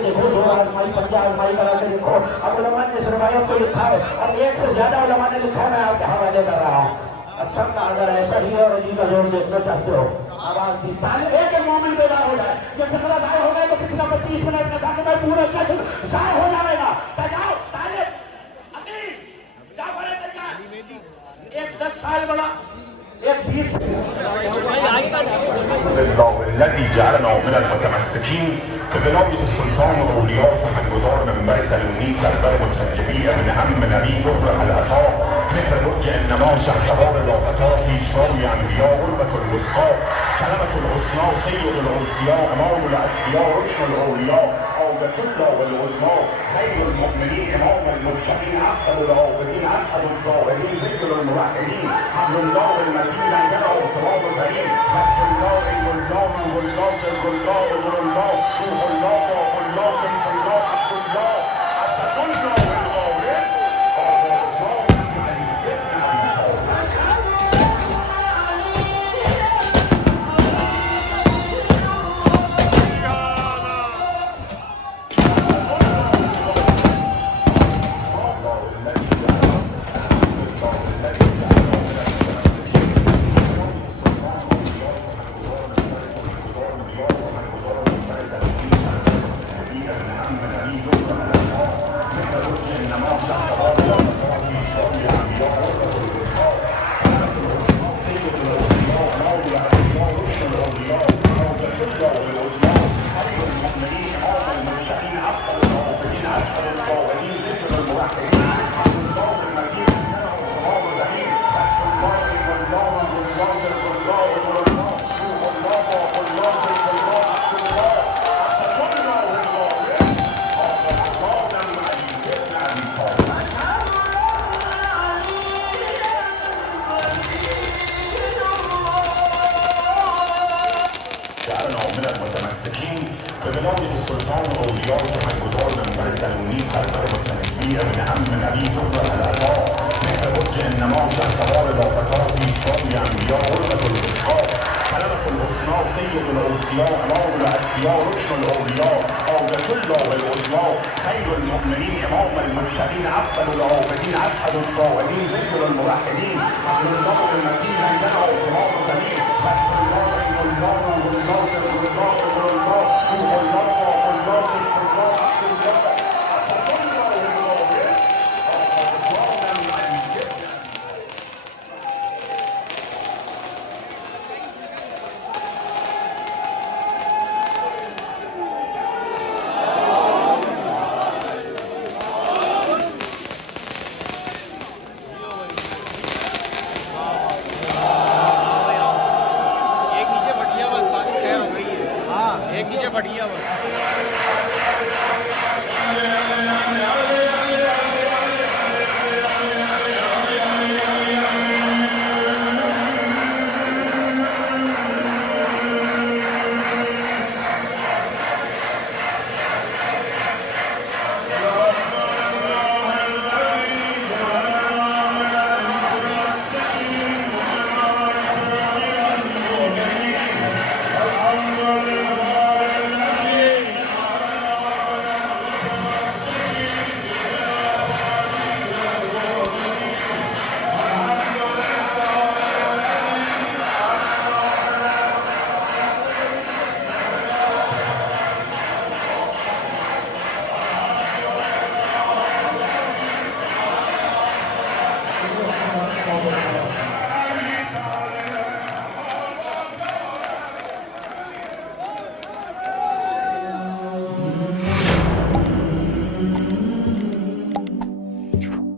के देखो, 16 आजमाई 15 आजमाई करा के देखो। अब उलमा ने इस रिवायत को लिखा है और एक से ज्यादा उलमा ने लिखा है, मैं आपके हवाले कर रहा हूँ। सब का अगर ऐसा ही है और इन्हीं का जोर देखना चाहते हो, आवाज दी ताले एक मोमिन बेदार हो जाए। जब फिक्र जाए हो गए तो पिछला 25 मिनट का साथ में पूरा जश्न जाए हो जाएगा। जाओ ताले अकील जाफर तैयार, एक 10 साल बड़ा, एक 20 الذي جعلنا من المتمسكين بولاية السلطان والأولياء فمن جزار من مرسل ونيسى البرمة الجبيئة من هم نبي در العطاء مثل برج إنما شخصبار العطاء في شراوي أنبياء غربة الوسطى كلمة الحسنى سيد الأوصياء إمام الأسفياء ركن الأولياء عودة الله والعظمى خير المؤمنين إمام المتقين أفضل العابدين أسعد الزاهدين ذكر الموحدين حبل الله المتين عندنا صراط زين فتح الله علم الله من الله سر الله عذر الله روح الله روح الله سيف الله عبد الله أسد الله والغالب قال شاء من يبنى بولاية السلطان والأولياء فمن جزار من مرسل ونيسى البرمة الجبيئة من هم نبي در العطاء مثل برج إنما شخصبار العطاء في شراوي أنبياء غربة الوسطى كلمة الحسنى سيد الأوصياء إمام الأسفياء ركن الأولياء عودة الله والعظمى خير المؤمنين إمام المتقين أفضل العابدين أسعد الزاهدين ذكر الموحدين حبل الله المتين عندنا صراط زين فتح الله علم الله والله سر الله